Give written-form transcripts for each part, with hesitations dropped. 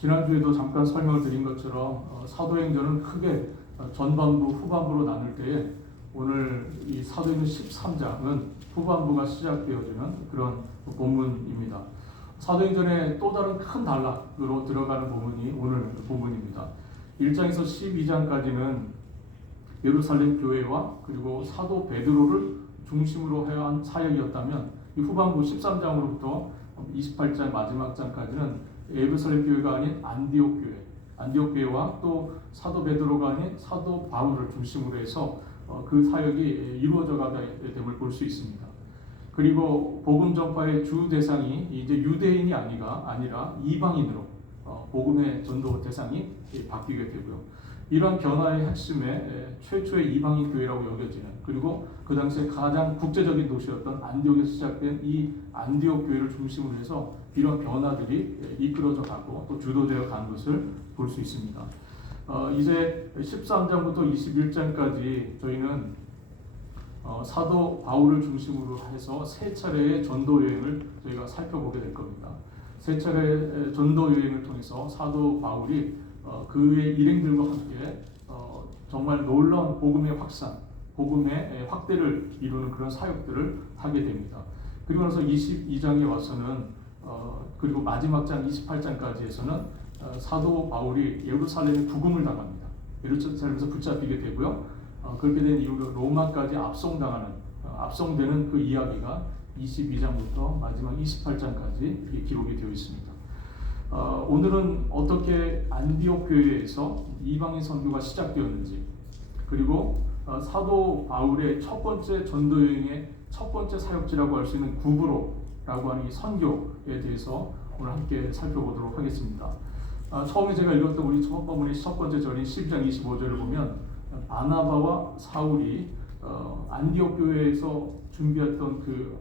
지난주에도 잠깐 설명을 드린 것처럼 사도행전은 크게 전반부, 후반부로 나눌 때에 오늘 이 사도행전 13장은 후반부가 시작되어지는 그런 본문입니다. 사도행전의 또 다른 큰 단락으로 들어가는 본문이 오늘 본문입니다. 1장에서 12장까지는 예루살렘 교회와 그리고 사도 베드로를 중심으로 해야 한 사역이었다면 이 후반부 13장으로부터 28장 마지막 장까지는 예루살렘 교회가 아닌 안디옥 교회와 또 사도 베드로가 아닌 사도 바울을 중심으로 해서 그 사역이 이루어져 가게 됨을 볼 수 있습니다. 그리고 복음 전파의 주 대상이 이제 유대인이 아니라 이방인으로 복음의 전도 대상이 바뀌게 되고요. 이러한 변화의 핵심에 최초의 이방인 교회라고 여겨지는, 그리고 그 당시에 가장 국제적인 도시였던 안디옥에서 시작된 이 안디옥 교회를 중심으로 해서 이런 변화들이 이끌어져 가고 또 주도되어 간 것을 볼 수 있습니다. 이제 13장부터 21장까지 저희는 사도 바울을 중심으로 해서 세 차례의 전도 여행을 저희가 살펴보게 될 겁니다. 세 차례의 전도 여행을 통해서 사도 바울이 그의 일행들과 함께 정말 놀라운 복음의 확산, 복음의 확대를 이루는 그런 사역들을 하게 됩니다. 그리고 나서 22장에 와서는 그리고 마지막 장 28장까지에서는 사도 바울이 예루살렘에 부금을 당합니다. 예루살렘에서 붙잡히게 되고요. 그렇게 된 이후로 로마까지 압송되는 그 이야기가 22장부터 마지막 28장까지 기록이 되어 있습니다. 오늘은 어떻게 안디옥 교회에서 이방인 선교가 시작되었는지, 그리고 사도 바울의 첫 번째 전도 여행의 첫 번째 사역지라고 할 수 있는 구브로라고 하는 이 선교에 대해서 오늘 함께 살펴보도록 하겠습니다. 처음에 제가 읽었던 우리 첫 번째 절인 12장 25절을 보면 바나바와 사울이 안디옥 교회에서 준비했던 그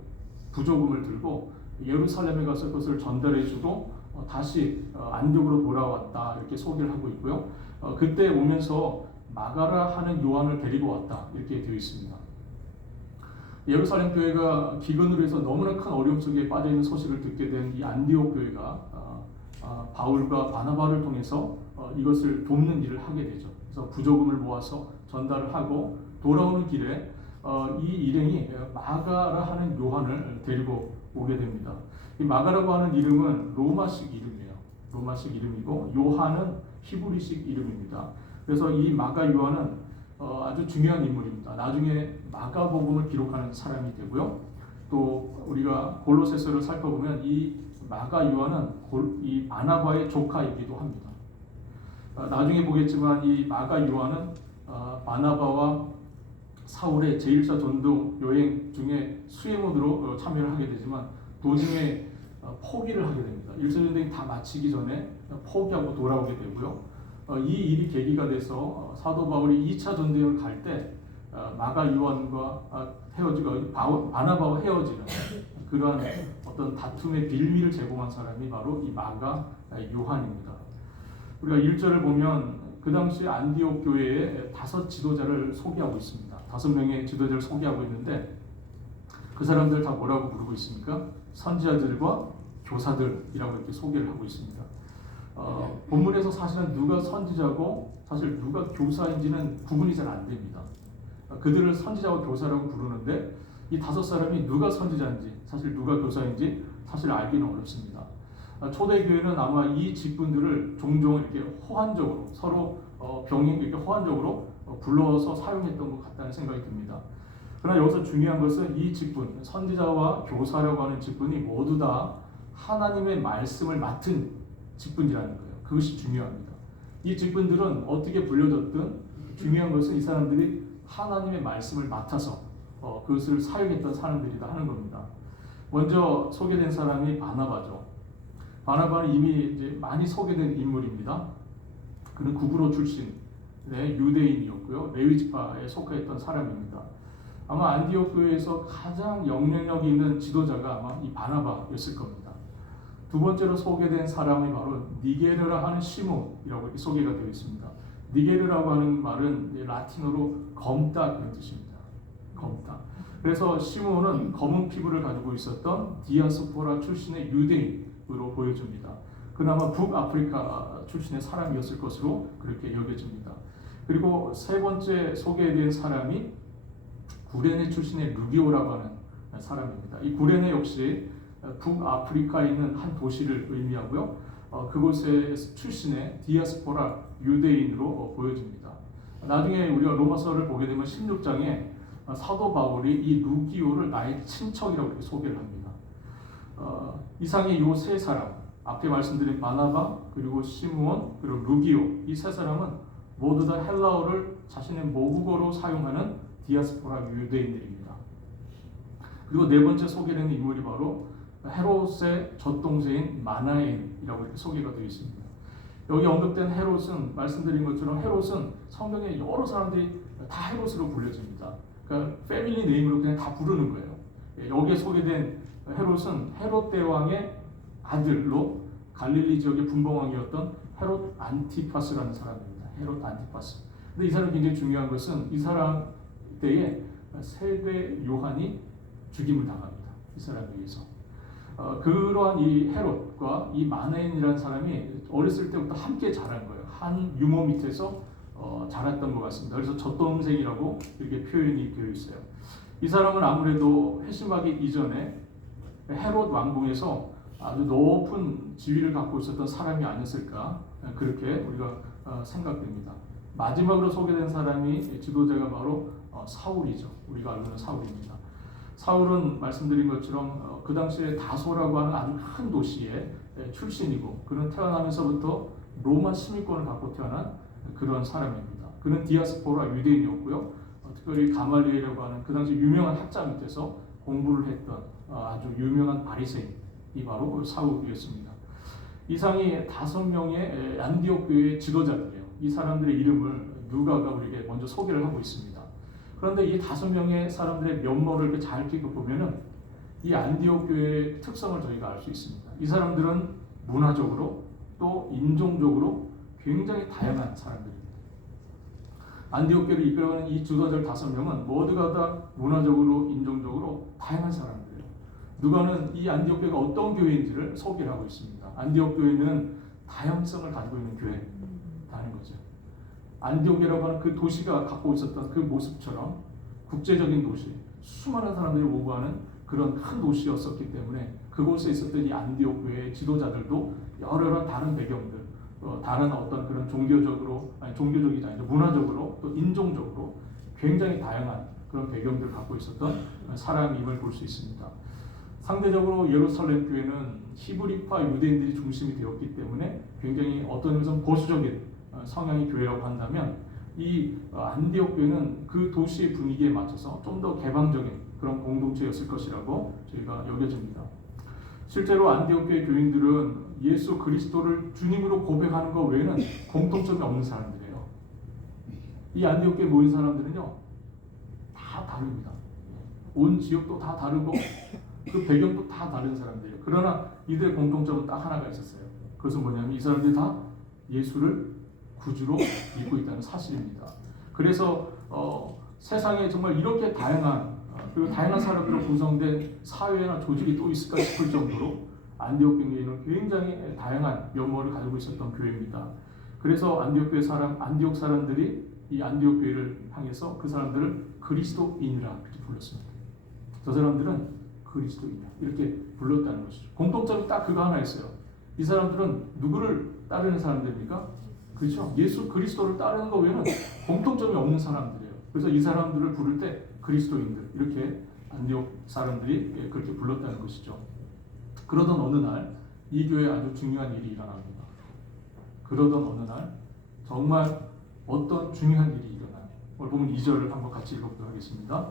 부조금을 들고 예루살렘에 가서 그것을 전달해주고 다시 안디옥으로 돌아왔다, 이렇게 소개를 하고 있고요. 그때 오면서 마가라 하는 요한을 데리고 왔다, 이렇게 되어 있습니다. 예루살렘 교회가 기근으로 해서 너무나 큰 어려움 속에 빠져 있는 소식을 듣게 된 이 안디옥 교회가 바울과 바나바를 통해서 이것을 돕는 일을 하게 되죠. 그래서 부조금을 모아서 전달을 하고 돌아오는 길에 이 일행이 마가라 하는 요한을 데리고 오게 됩니다. 이 마가라고 하는 이름은 로마식 이름이에요. 로마식 이름이고 요한은 히브리식 이름입니다. 그래서 이 마가 요한은 아주 중요한 인물입니다. 나중에 마가복음을 기록하는 사람이 되고요. 또 우리가 골로새서를 살펴보면 이 마가 요한은 이 바나바의 조카이기도 합니다. 나중에 보겠지만 이 마가 요한은 바나바와 사울의 제1차 전도 여행 중에 수행원으로 참여를 하게 되지만 도중에 포기를 하게 됩니다. 1차 전쟁이 다 마치기 전에 포기하고 돌아오게 되고요. 이 일이 계기가 돼서 사도 바울이 2차 전도여행을 갈 때 마가 요한과 헤어지고 바나바와 헤어지는 그러한 어떤 다툼의 빌미를 제공한 사람이 바로 이 마가 요한입니다. 우리가 1절을 보면 그 당시 안디옥 교회에 5 지도자를 소개하고 있습니다. 5명의 지도자를 소개하고 있는데 그 사람들 다 뭐라고 부르고 있습니까? 선지자들과 교사들이라고 이렇게 소개를 하고 있습니다. 본문에서 사실은 누가 선지자고 사실 누가 교사인지는 구분이 잘 안 됩니다. 그들을 선지자와 교사라고 부르는데 이 5 사람이 누가 선지자인지 사실 누가 교사인지 사실 알기는 어렵습니다. 초대교회는 아마 이 직분들을 종종 이렇게 호환적으로 서로 병행 이렇게 호환적으로 불러서 사용했던 것 같다는 생각이 듭니다. 그러나 여기서 중요한 것은 이 직분, 선지자와 교사라고 하는 직분이 모두 다 하나님의 말씀을 맡은 직분이라는 거예요. 그것이 중요합니다. 이 직분들은 어떻게 불려졌든 중요한 것은 이 사람들이 하나님의 말씀을 맡아서 그것을 사용했던 사람들이다 하는 겁니다. 먼저 소개된 사람이 바나바죠. 바나바는 이미 이제 많이 소개된 인물입니다. 그는 구브로 출신의 유대인이었고요. 레위 지파에 속했던 사람입니다. 아마 안디옥 교회에서 가장 영향력 있는 지도자가 아마 이 바나바였을 겁니다. 두 번째로 소개된 사람이 바로 니게르라 하는 시몬이라고 이렇게 소개가 되어 있습니다. 니게르라고 하는 말은 라틴어로 검다 그런 뜻입니다. 검다. 그래서 시몬은 검은 피부를 가지고 있었던 디아스포라 출신의 유대인으로 보여집니다. 그나마 북아프리카 출신의 사람이었을 것으로 그렇게 여겨집니다. 그리고 세 번째 소개된 사람이 구레네 출신의 루기오라고 하는 사람입니다. 이 구레네 역시 북아프리카에 있는 한 도시를 의미하고요. 그곳의 출신의 디아스포라 유대인으로 보여집니다. 나중에 우리가 로마서를 보게 되면 16장에 사도 바울이 이 루기오를 나의 친척이라고 이렇게 소개를 합니다. 이상의 이 세 사람, 앞에 말씀드린 바나바, 그리고 시므온, 그리고 루기오, 이 세 사람은 모두 다 헬라어를 자신의 모국어로 사용하는 디아스포라 유대인들입니다. 그리고 네 번째 소개되는 인물이 바로 헤롯의 젖동생인 마나엔이라고 이렇게 소개가 되어 있습니다. 여기 언급된 헤롯은 말씀드린 것처럼 헤롯은 성경에 여러 사람들이 다 헤롯으로 불려집니다. 그러니까 패밀리 네임으로 그냥 다 부르는 거예요. 여기에 소개된 헤롯은 헤롯 대왕의 아들로 갈릴리 지역의 분봉왕이었던 헤롯 안티파스라는 사람입니다. 헤롯 안티파스. 근데 이 사람이 굉장히 중요한 것은 이 사람 때에 세례 요한이 죽임을 당합니다. 이 사람에 의해서. 그러한 이 헤롯과 이 마나엔이라는 사람이 어렸을 때부터 함께 자란 거예요. 한 유모 밑에서 자랐던 것 같습니다. 그래서 젖동생이라고 이렇게 표현이 되어 있어요. 이 사람은 아무래도 회심하기 이전에 헤롯 왕궁에서 아주 높은 지위를 갖고 있었던 사람이 아니었을까, 그렇게 우리가 생각됩니다. 마지막으로 소개된 사람이 지도자가 바로 사울이죠. 우리가 알고 있는 사울입니다. 사울은 말씀드린 것처럼 그 당시에 다소라고 하는 아주 큰 도시의 출신이고, 그는 태어나면서부터 로마 시민권을 갖고 태어난 그런 사람입니다. 그는 디아스포라 유대인이었고요. 특별히 가말리엘이라고 하는 그 당시 유명한 학자 밑에서 공부를 했던 아주 유명한 바리새인이 바로 사울이었습니다. 이상이 5명의 안디옥 교회의 지도자들이에요. 이 사람들의 이름을 누가가 우리에게 먼저 소개를 하고 있습니다. 그런데 이 5명의 사람들의 면모를 이렇게 잘 보면은 이 안디옥 교회의 특성을 저희가 알 수 있습니다. 이 사람들은 문화적으로 또 인종적으로 굉장히 다양한 사람들입니다. 안디옥 교회를 이끌어가는 이 지도자들 5명은 모두가 다 문화적으로, 인종적으로 다양한 사람들이에요. 누가는 이 안디옥 교회가 어떤 교회인지를 소개를 하고 있습니다. 안디옥 교회는 다양성을 가지고 있는 교회라는 거죠. 안디옥이라고 하는 그 도시가 갖고 있었던 그 모습처럼 국제적인 도시, 수많은 사람들이 오고하는 그런 큰 도시였었기 때문에 그곳에 있었던 이 안디옥 교회의 지도자들도 여러 다른 배경들, 다른 어떤 그런 종교적이지 아니라 문화적으로 또 인종적으로 굉장히 다양한 그런 배경들을 갖고 있었던 사람임을 볼 수 있습니다. 상대적으로 예루살렘 교회는 히브리파 유대인들이 중심이 되었기 때문에 굉장히 어떤 의미에서 보수적인 성향의 교회라고 한다면, 이 안디옥 교회는 그 도시의 분위기에 맞춰서 좀 더 개방적인 그런 공동체였을 것이라고 저희가 여겨집니다. 실제로 안디옥 교회 교인들은 예수 그리스도를 주님으로 고백하는 것 외에는 공통점이 없는 사람들이에요. 이 안디옥 교회에 모인 사람들은요, 다 다릅니다. 온 지역도 다 다르고 그 배경도 다 다른 사람들이에요. 그러나 이들의 공통점은 딱 하나가 있었어요. 그것은 뭐냐면 이 사람들이 다 예수를 구주로 믿고 있다는 사실입니다. 그래서 세상에 정말 이렇게 다양한 그리고 다양한 사람들로 구성된 사회나 조직이 또 있을까 싶을 정도로 안디옥 교회는 굉장히 다양한 면모를 가지고 있었던 교회입니다. 그래서 안디옥 사람들이 이 안디옥 교회를 향해서 그 사람들을 그리스도인이라 이렇게 불렀습니다. 저 사람들은 그리스도인이야 이렇게 불렀다는 것이죠. 공통점이 딱 그거 하나 있어요. 이 사람들은 누구를 따르는 사람들입니까? 그렇죠. 예수 그리스도를 따르는 것 외에는 공통점이 없는 사람들이에요. 그래서 이 사람들을 부를 때 그리스도인들 이렇게 안디옥 사람들이 그렇게 불렀다는 것이죠. 그러던 어느 날 이 교회에 아주 중요한 일이 일어납니다. 그러던 어느 날 정말 어떤 중요한 일이 일어나요. 오늘 보면 2절을 한번 같이 읽어보도록 하겠습니다.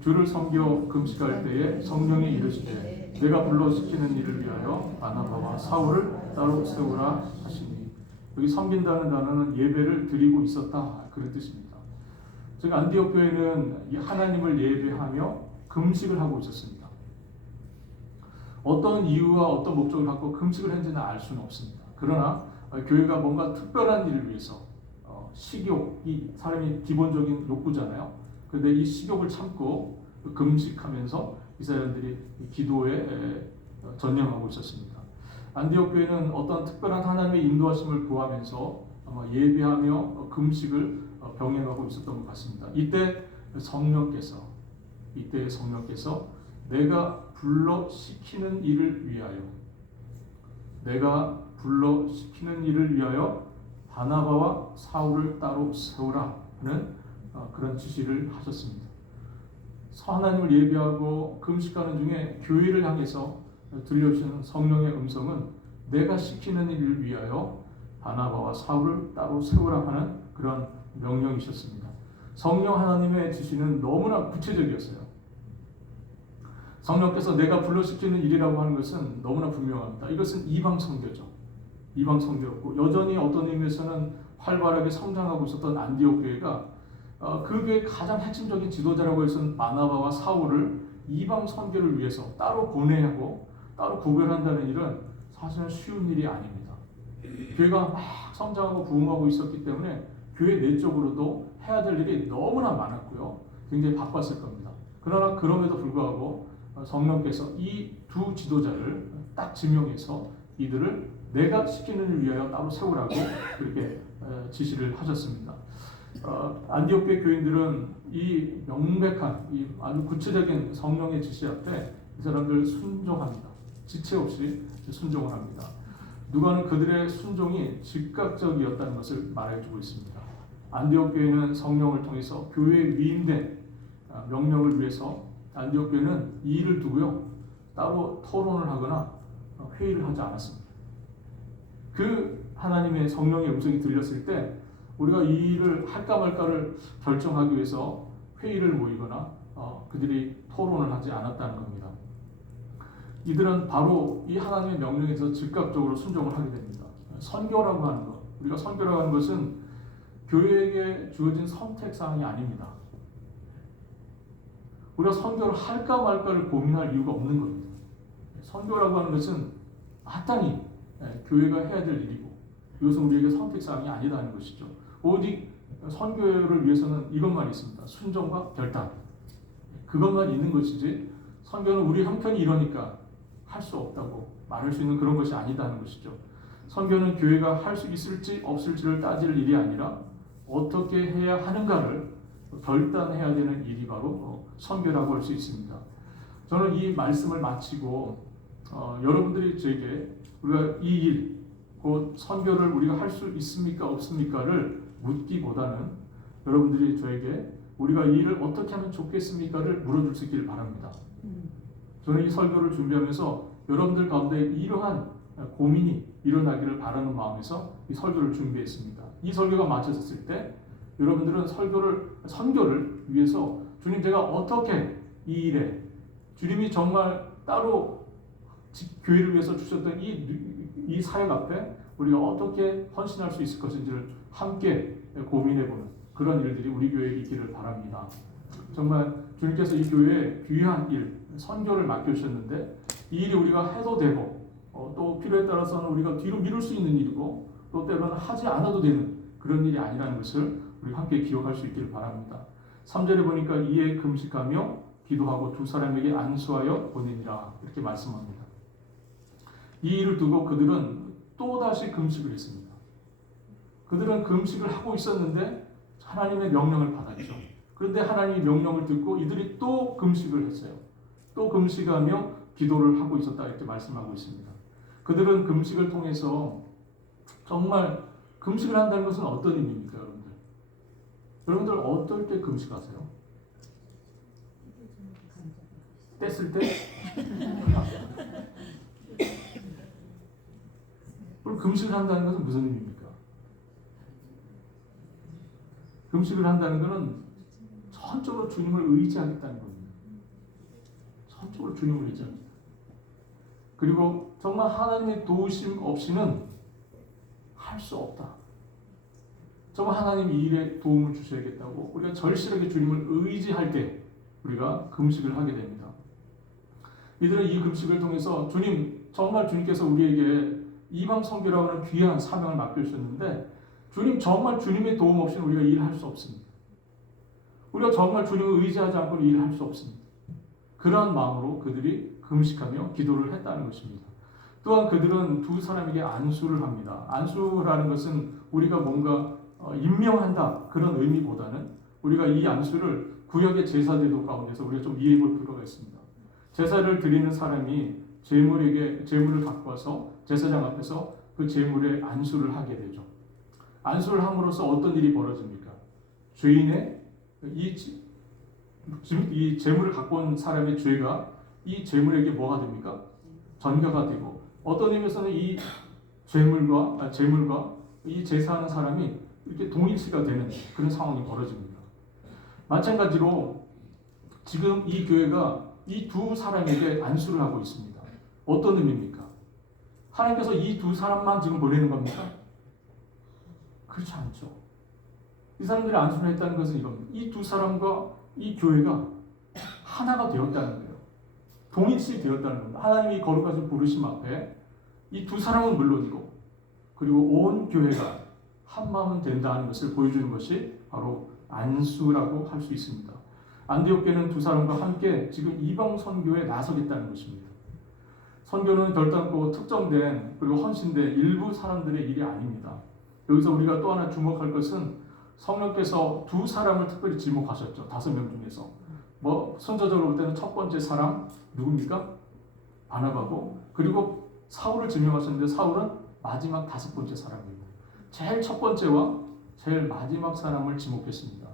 주를 섬겨 금식할 때에 성령이 이르시되 내가 불러 시키는 일을 위하여 바나바와 사울을 따로 세우라 하시니, 여기 섬긴다는 단어는 예배를 드리고 있었다 그런 뜻입니다. 즉 안디옥 교회는 하나님을 예배하며 금식을 하고 있었습니다. 어떤 이유와 어떤 목적을 갖고 금식을 했는지는 알 수는 없습니다. 그러나 교회가 뭔가 특별한 일을 위해서 식욕이 사람이 기본적인 욕구잖아요. 그런데 이 식욕을 참고 금식하면서 이 사람들이 기도에 전념하고 있었습니다. 안디옥 교회는 어떤 특별한 하나님의 인도하심을 구하면서 아마 예배하며 금식을 병행하고 있었던 것 같습니다. 이때 성령께서 내가 불러 시키는 일을 위하여 바나바와 사울을 따로 세우라는 그런 지시를 하셨습니다. 하나님을 예배하고 금식하는 중에 교회를 향해서 들려주시는 성령의 음성은 내가 시키는 일을 위하여 바나바와 사울을 따로 세우라 하는 그런 명령이셨습니다. 성령 하나님의 지시는 너무나 구체적이었어요. 성령께서 내가 불러시키는 일이라고 하는 것은 너무나 분명합니다. 이것은 이방 선교죠. 이방 선교였고 여전히 어떤 의미에서는 활발하게 성장하고 있었던 안디옥 교회가 그 교회의 가장 핵심적인 지도자라고 해서는 바나바와 사울을 이방 선교를 위해서 따로 보내고 따로 구별한다는 일은 사실은 쉬운 일이 아닙니다. 교회가 막 성장하고 부흥하고 있었기 때문에 교회 내적으로도 해야 될 일이 너무나 많았고요. 굉장히 바빴을 겁니다. 그러나 그럼에도 불구하고 성령께서 이 두 지도자를 딱 지명해서 이들을 내가 시키는 일을 위하여 따로 세우라고 그렇게 지시를 하셨습니다. 안디옥 교회 교인들은 이 명백한, 이 아주 구체적인 성령의 지시 앞에 이 사람들 순종합니다. 지체 없이 순종을 합니다. 누가는 그들의 순종이 즉각적이었다는 것을 말해주고 있습니다. 안디옥 교회는 성령을 통해서 교회에 위임된 명령을 위해서 안디옥 교회는 이 일을 두고요 따로 토론을 하거나 회의를 하지 않았습니다. 그 하나님의 성령의 음성이 들렸을 때 우리가 이 일을 할까 말까를 결정하기 위해서 회의를 모이거나 그들이 토론을 하지 않았다는 겁니다. 이들은 바로 이 하나님의 명령에서 즉각적으로 순종을 하게 됩니다. 선교라고 하는 것, 우리가 선교라고 하는 것은 교회에게 주어진 선택사항이 아닙니다. 우리가 선교를 할까 말까를 고민할 이유가 없는 겁니다. 선교라고 하는 것은 마땅히 교회가 해야 될 일이고 이것은 우리에게 선택사항이 아니다는 것이죠. 오직 선교를 위해서는 이것만 있습니다. 순종과 결단. 그것만 있는 것이지 선교는 우리 형편이 이러니까 할 수 없다고 말할 수 있는 그런 것이 아니다는 것이죠. 선교는 교회가 할 수 있을지 없을지를 따질 일이 아니라 어떻게 해야 하는가를 결단해야 되는 일이 바로 선교라고 할 수 있습니다. 저는 이 말씀을 마치고 여러분들이 저에게 우리가 이 일, 곧 선교를 우리가 할 수 있습니까 없습니까를 묻기보다는 여러분들이 저에게 우리가 이 일을 어떻게 하면 좋겠습니까를 물어줄 수 있기를 바랍니다. 저는 이 설교를 준비하면서 여러분들 가운데 이러한 고민이 일어나기를 바라는 마음에서 이 설교를 준비했습니다. 이 설교가 마쳐졌을 때 여러분들은 선교를 위해서 주님 제가 어떻게 이 일에 주님이 정말 따로 교회를 위해서 주셨던 이 사역 앞에 우리가 어떻게 헌신할 수 있을 것인지를 함께 고민해보는 그런 일들이 우리 교회에 있기를 바랍니다. 정말 주님께서 이 교회에 귀한 일, 선교를 맡겨주셨는데 이 일이 우리가 해도 되고 또 필요에 따라서는 우리가 뒤로 미룰 수 있는 일이고 또 때로는 하지 않아도 되는 그런 일이 아니라는 것을 우리 함께 기억할 수 있기를 바랍니다. 3절에 보니까 이에 금식하며 기도하고 두 사람에게 안수하여 보내니라 이렇게 말씀합니다. 이 일을 두고 그들은 또다시 금식을 했습니다. 그들은 금식을 하고 있었는데 하나님의 명령을 받았죠. 그런데 하나님의 명령을 듣고 이들이 또 금식을 했어요. 또 금식하며 기도를 하고 있었다 이렇게 말씀하고 있습니다. 그들은 금식을 통해서 정말 금식을 한다는 것은 어떤 의미입니까, 여러분들? 여러분들 어떨 때 금식하세요? 뗐을 때? 그럼 금식을 한다는 것은 무슨 의미입니까? 금식을 한다는 것은 전적으로 주님을 의지하겠다는 겁니다. 전적으로 주님을 의지합니다. 그리고 정말 하나님의 도우심 없이는 할 수 없다. 정말 하나님이 이 일에 도움을 주셔야겠다고 우리가 절실하게 주님을 의지할 때 우리가 금식을 하게 됩니다. 이들은 이 금식을 통해서 주님, 정말 주님께서 우리에게 이방 선교라고 하는 귀한 사명을 맡겨주셨는데 주님, 정말 주님의 도움 없이는 우리가 일을 할 수 없습니다. 우리가 정말 주님을 의지하지 않고는 일을 할 수 없습니다. 그러한 마음으로 그들이 금식하며 기도를 했다는 것입니다. 또한 그들은 두 사람에게 안수를 합니다. 안수라는 것은 우리가 뭔가 임명한다 그런 의미보다는 우리가 이 안수를 구약의 제사제도 가운데서 우리가 좀 이해해 볼 필요가 있습니다. 제사를 드리는 사람이 제물을 갖고 와서 제사장 앞에서 그 제물에 안수를 하게 되죠. 안수를 함으로써 어떤 일이 벌어집니까? 죄인의 이 제물을 갖고 온 사람의 죄가 이 제물에게 뭐가 됩니까? 전가가 되고, 어떤 의미에서는 이 제물과 이 제사하는 사람이 이렇게 동일시가 되는 그런 상황이 벌어집니다. 마찬가지로 지금 이 교회가 이 두 사람에게 안수를 하고 있습니다. 어떤 의미입니까? 하나님께서 이 두 사람만 지금 보내는 겁니까? 그렇지 않죠. 이 사람들이 안수를 했다는 것은 이겁니다. 이 두 사람과 이 교회가 하나가 되었다는 거예요. 동일시 되었다는 겁니다. 하나님이 거룩하신 부르심 앞에 이 두 사람은 물론이고, 그리고 온 교회가 한 마음은 된다는 것을 보여주는 것이 바로 안수라고 할 수 있습니다. 안디옥 교회는 두 사람과 함께 지금 이방 선교에 나서겠다는 것입니다. 선교는 결단코 특정된 그리고 헌신된 일부 사람들의 일이 아닙니다. 여기서 우리가 또 하나 주목할 것은 성령께서 두 사람을 특별히 지목하셨죠. 5명 중에서. 순서적으로 볼 때는 첫 번째 사람 누굽니까? 바나바고, 그리고 사울을 지명하셨는데 사울은 마지막 5번째 사람입니다. 제일 첫 번째와 제일 마지막 사람을 지목했습니다.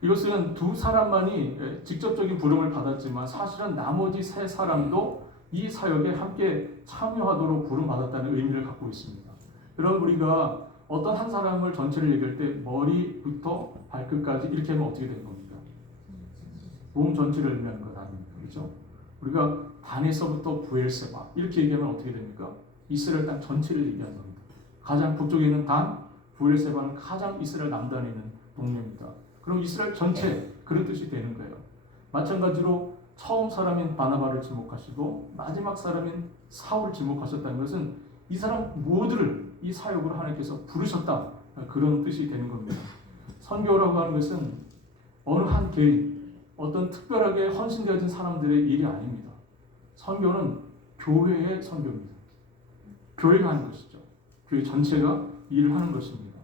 이것은 두 사람만이 직접적인 부름을 받았지만 사실은 나머지 3사람도 이 사역에 함께 참여하도록 부름받았다는 의미를 갖고 있습니다. 여러분, 우리가 어떤 한 사람을 전체를 얘기할 때 머리부터 발끝까지 이렇게 하면 어떻게 되는 겁니까? 몸 전체를 의미하는 것 아닙니까? 그렇죠? 우리가 단에서부터 부엘세바 이렇게 얘기하면 어떻게 됩니까? 이스라엘 땅 전체를 얘기하는 겁니다. 가장 북쪽에 있는 단, 부엘세바는 가장 이스라엘 남단에 있는 동네입니다. 그럼 이스라엘 전체 그런 뜻이 되는 거예요. 마찬가지로 처음 사람인 바나바를 지목하시고 마지막 사람인 사울을 지목하셨다는 것은 이 사람 모두를 이 사역으로 하나님께서 부르셨다, 그런 뜻이 되는 겁니다. 선교라고 하는 것은 어느 한 개인, 어떤 특별하게 헌신되어진 사람들의 일이 아닙니다. 선교는 교회의 선교입니다. 교회가 하는 것이죠. 교회 전체가 일을 하는 것입니다.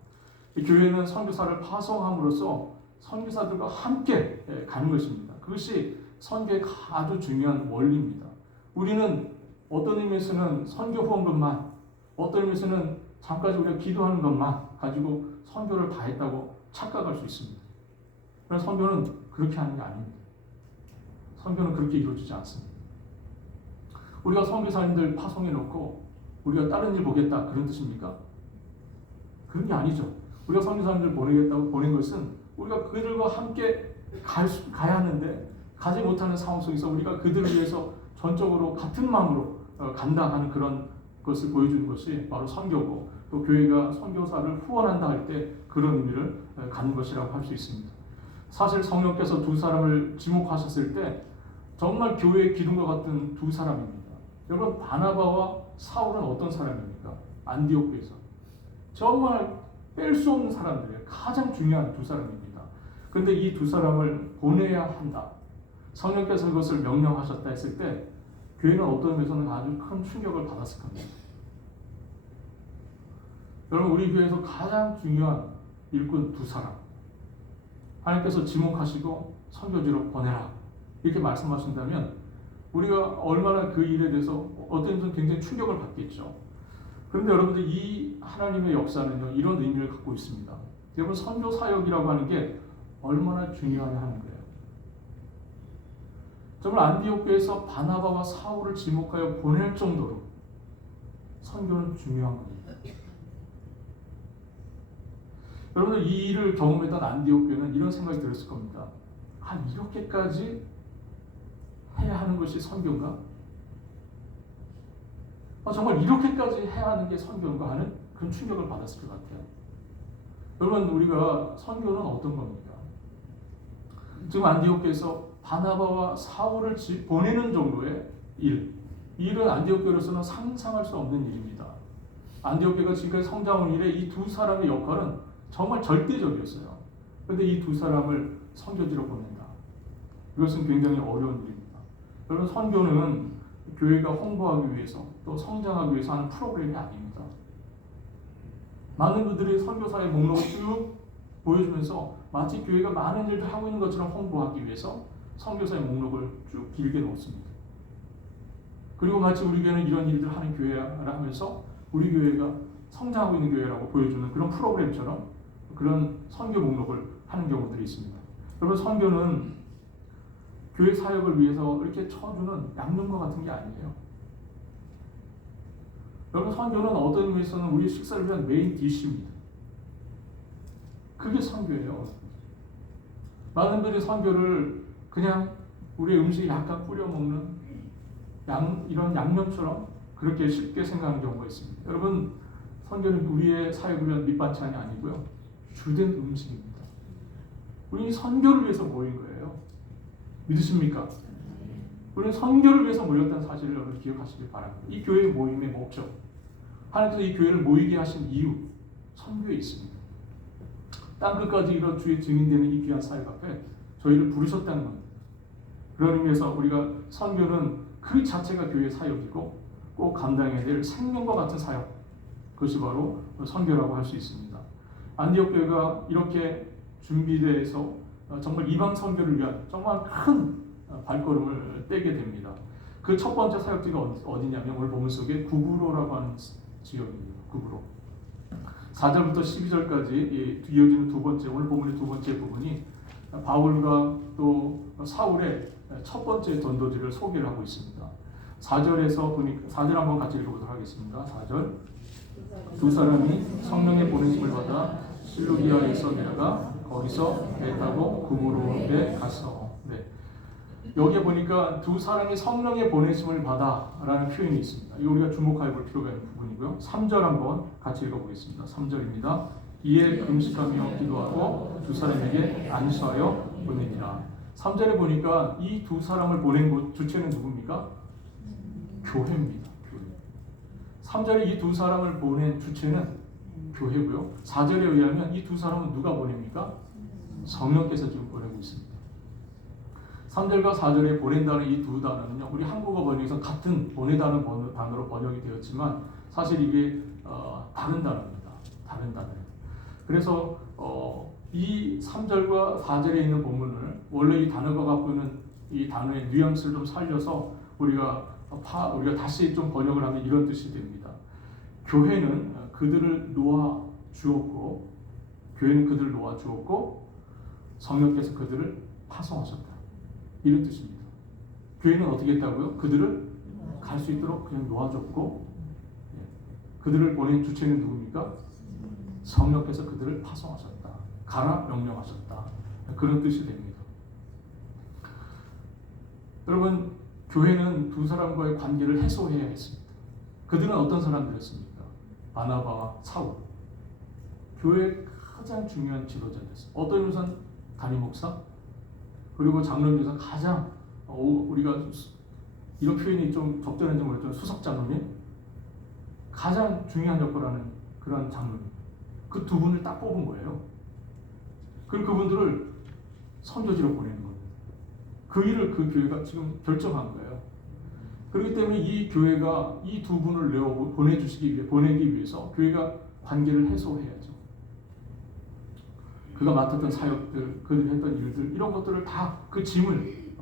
이 교회는 선교사를 파송함으로써 선교사들과 함께 가는 것입니다. 그것이 선교의 아주 중요한 원리입니다. 우리는 어떤 의미에서는 선교 후원금만, 어떤 의미에서는 잠깐 우리가 기도하는 것만 가지고 선교를 다 했다고 착각할 수 있습니다. 그러나 선교는 그렇게 하는 게 아닙니다. 선교는 그렇게 이루어지지 않습니다. 우리가 선교사님들 파송해 놓고 우리가 다른 일 보겠다, 그런 뜻입니까? 그런 게 아니죠. 우리가 선교사님들 보내겠다고 보낸 것은 우리가 그들과 함께 가야 하는데 가지 못하는 상황 속에서 우리가 그들을 위해서 전적으로 같은 마음으로 간다 하는 그런 것을 보여주는 것이 바로 선교고, 또 교회가 선교사를 후원한다 할 때 그런 의미를 갖는 것이라고 할 수 있습니다. 사실 성령께서 두 사람을 지목하셨을 때 정말 교회의 기둥과 같은 두 사람입니다. 여러분, 바나바와 사울은 어떤 사람입니까? 안디옥 교회에서 정말 뺄 수 없는 사람들이에요. 가장 중요한 두 사람입니다. 그런데 이 두 사람을 보내야 한다, 성령께서 그것을 명령하셨다 했을 때 교회는 어떤 의미에서는 아주 큰 충격을 받았을 겁니다. 여러분, 우리 교회에서 가장 중요한 일꾼 두 사람, 하나님께서 지목하시고 선교지로 보내라 이렇게 말씀하신다면 우리가 얼마나 그 일에 대해서 어떤 점에서 굉장히 충격을 받겠죠. 그런데 여러분들, 이 하나님의 역사는요, 이런 의미를 갖고 있습니다. 여러분, 선교 사역이라고 하는 게 얼마나 중요하냐 하는 거예요. 정말 안디옥 교회에서 바나바와 사울을 지목하여 보낼 정도로 선교는 중요한 겁니다. 여러분들, 이 일을 경험했던 안디옥 교회는 이런 생각이 들었을 겁니다. 이렇게까지 해야 하는 것이 선교인가? 정말 이렇게까지 해야 하는 게 선교인가 하는 그런 충격을 받았을 것 같아요. 여러분, 우리가 선교는 어떤 겁니까? 지금 안디옥 교회에서 바나바와 사울을 보내는 정도의 일, 이 일은 안디옥 교회로서는 상상할 수 없는 일입니다. 안디옥 교회가 지금까지 성장한 일에 이 두 사람의 역할은 정말 절대적이었어요. 그런데 이 두 사람을 선교지로 보낸다, 이것은 굉장히 어려운 일입니다. 여러분, 선교는 교회가 홍보하기 위해서 또 성장하기 위해서 하는 프로그램이 아닙니다. 많은 분들이 선교사의 목록을 쭉 보여주면서 마치 교회가 많은 일을 하고 있는 것처럼 홍보하기 위해서 선교사의 목록을 쭉 길게 놓습니다. 그리고 마치 우리 교회는 이런 일들을 하는 교회라 하면서 우리 교회가 성장하고 있는 교회라고 보여주는 그런 프로그램처럼 그런 선교 목록을 하는 경우들이 있습니다. 여러분, 선교는 교회 사역을 위해서 이렇게 쳐주는 양념과 같은 게 아니에요. 여러분, 선교는 어떤 의미에서는 우리 식사를 위한 메인 디쉬입니다. 그게 선교예요. 많은 분들이 선교를 그냥 우리의 음식에 약간 뿌려 먹는 이런 양념처럼 그렇게 쉽게 생각하는 경우가 있습니다. 여러분, 선교는 우리의 사역을 위한 밑반찬이 아니고요, 주된 음식입니다. 우리는 선교를 위해서 모인 거예요. 믿으십니까? 우리는 선교를 위해서 모였다는 사실을 여러분 기억하시길 바랍니다. 이 교회의 모임의 목적, 하나님께서 이 교회를 모이게 하신 이유, 선교에 있습니다. 땅끝까지 이런 주의 증인되는 이 귀한 사역 앞에 저희를 부르셨다는 겁니다. 그런 의미에서 우리가 선교는 그 자체가 교회의 사역이고 꼭 감당해야 될 생명과 같은 사역, 그것이 바로 선교라고 할 수 있습니다. 안디옥 교회가 이렇게 준비돼서 정말 이방 선교를 위한 정말 큰 발걸음을 떼게 됩니다. 그 첫 번째 사역지가 어디냐면 오늘 본문 속에 구브로라고 하는 지역입니다. 구브로. 4절부터 12절까지 이어지는 두 번째, 오늘 본문의 두 번째 부분이 바울과 또 사울의 첫 번째 전도지를 소개를 하고 있습니다. 4절에서 보니까 4절 한번 같이 읽어보도록 하겠습니다. 4절. 두 사람이 성령의 보내심을 받아 실루기아에서 내려가 거기서 배 타고 구브로에 갔어. 네. 여기에 보니까 두 사람이 성령의 보내심을 받아라는 표현이 있습니다. 이거 우리가 주목해 볼 필요가 있는 부분이고요. 3절 한번 같이 읽어보겠습니다. 3절입니다. 이에 금식하며 기도하고 두 사람에게 안수하여 보내니라. 3절에 보니까 이 두 사람을 보낸 주체는 누굽니까? 교회입니다. 교회. 3절에 이 두 사람을 보낸 주체는 교회고요. 4절에 의하면 이 두 사람은 누가 보냅니까? 성령께서 지금 보내고 있습니다. 3절과 4절에 보낸다는 이 두 단어는요, 우리 한국어 번역에서 같은 보내다는 단어로 번역이 되었지만 사실 이게 다른 단어입니다. 다른 단어예요. 그래서 이 3절과 4절에 있는 본문을 원래 이 단어가 갖고 있는 이 단어의 뉘앙스를 좀 살려서 우리가 다시 좀 번역을 하면 이런 뜻이 됩니다. 교회는 그들을 놓아 주었고, 성령께서 그들을 파송하셨다. 이런 뜻입니다. 교회는 어떻게 했다고요? 그들을 갈 수 있도록 그냥 놓아줬고, 그들을 보낸 주체는 누굽니까? 성령께서 그들을 파송하셨다. 가라 명령하셨다. 그런 뜻이 됩니다. 여러분, 교회는 두 사람과의 관계를 해소해야 했습니다. 그들은 어떤 사람들이었습니까? 바나바와 사울. 교회의 가장 중요한 지도자였어요. 어떤 의미에서는 담임 목사, 그리고 장로님께서 가장 우리가 이런 표현이 좀 적절한지 모르겠지만 수석 장로님, 가장 중요한 역할을 하는 그런 장로님, 그 두 분을 딱 뽑은 거예요. 그리고 그분들을 선교지로 보내는 겁니다. 그 일을 그 교회가 지금 결정한 거예요. 그렇기 때문에 이 교회가 이 두 분을 보내기 위해서 교회가 관계를 해소해야죠. 그가 맡았던 사역들, 그들이 했던 일들, 이런 것들을 다 그 짐을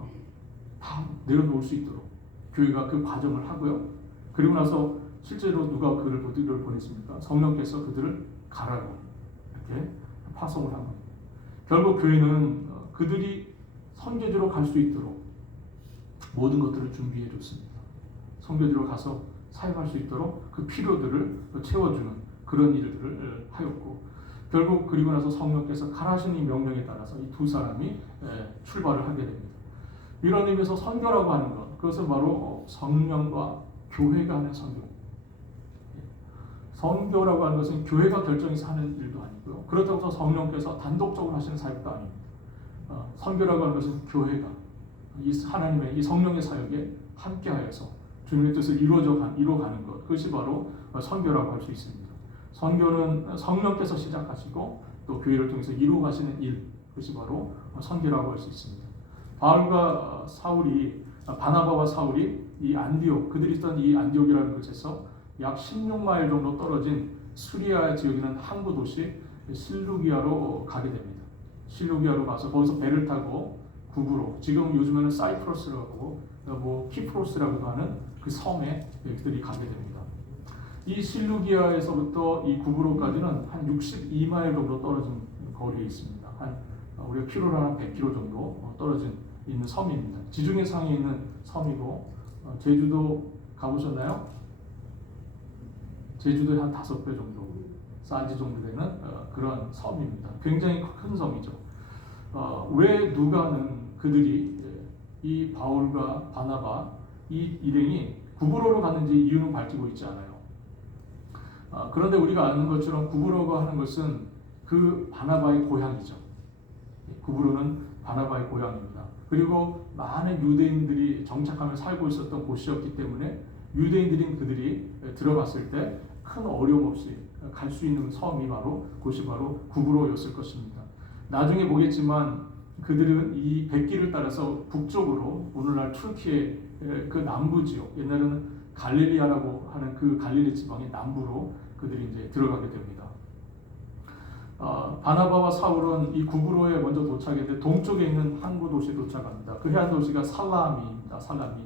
다 내려놓을 수 있도록 교회가 그 과정을 하고요. 그리고 나서 실제로 누가 그들을 보냈습니까? 성령께서 그들을 가라고 이렇게 파송을 한 겁니다. 결국 교회는 그들이 선교지로 갈 수 있도록 모든 것들을 준비해 줬습니다. 선교지로 가서 사역할 수 있도록 그 필요들을 채워주는 그런 일들을 하였고, 결국 그리고 나서 성령께서 가라신 이 명령에 따라서 이 두 사람이 출발을 하게 됩니다. 이런 의미에서 선교라고 하는 것, 그것은 바로 성령과 교회가 하는 선교. 선교라고 하는 것은 교회가 결정해서 하는 일도 아니고요. 그렇다고 해서 성령께서 단독적으로 하시는 사역도 아닙니다. 선교라고 하는 것은 교회가 이 하나님의 이 성령의 사역에 함께하여서 주님의 뜻을 이루어가는 것, 그것이 바로 선교라고 할 수 있습니다. 선교는 성령께서 시작하시고 또 교회를 통해서 이루어가시는 일, 그것이 바로 선교라고 할 수 있습니다. 바울과 사울이 바나바와 사울이 이 안디옥, 그들이 있던 이 안디옥이라는 곳에서 약 16마일 정도 떨어진 수리아 지역에 있는 항구 도시 실루기아로 가게 됩니다. 실루기아로 가서 거기서 배를 타고 구브로, 지금 요즘에는 사이프러스라고 키프로스라고도 하는 그 섬에 그들이 가게 됩니다. 이 실루기아에서부터 이 구브로까지는 한 62마일 정도 떨어진 거리에 있습니다. 한 우리가 키로로 한 100km 정도 떨어진 있는 섬입니다. 지중해 상에 있는 섬이고 제주도 가보셨나요? 제주도의 한 5배 정도 사이즈 정도 되는 그런 섬입니다. 굉장히 큰 섬이죠. 왜 누가는 그들이 이 바울과 바나바 이 일행이 구브로로 갔는지 이유는 밝히고 있지 않아요. 그런데 우리가 아는 것처럼 구브로가 하는 것은 그 바나바의 고향이죠. 구브로는 바나바의 고향입니다. 그리고 많은 유대인들이 정착하며 살고 있었던 곳이었기 때문에 유대인들인 그들이 들어갔을 때 큰 어려움 없이 갈 수 있는 섬이 바로 곳이 바로 구브로였을 것입니다. 나중에 보겠지만 그들은 이 백길을 따라서 북쪽으로 오늘날 튀르키예 그 남부 지역, 옛날에는 갈릴리아라고 하는 그 갈릴리 지방의 남부로 그들이 이제 들어가게 됩니다. 바나바와 사울은 이 구브로에 먼저 도착했는데 동쪽에 있는 항구 도시에 도착합니다. 그 해안 도시가 살라미입니다. 살라미.